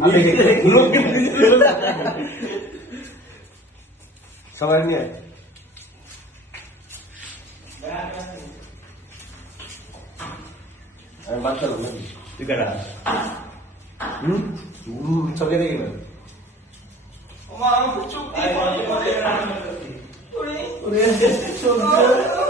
그렇게 부르는 사장님. 아, 맞다, 이거라. 응? 음, 저게 되기는. 엄마, 아무 쪽도 안 돼. 우리? 우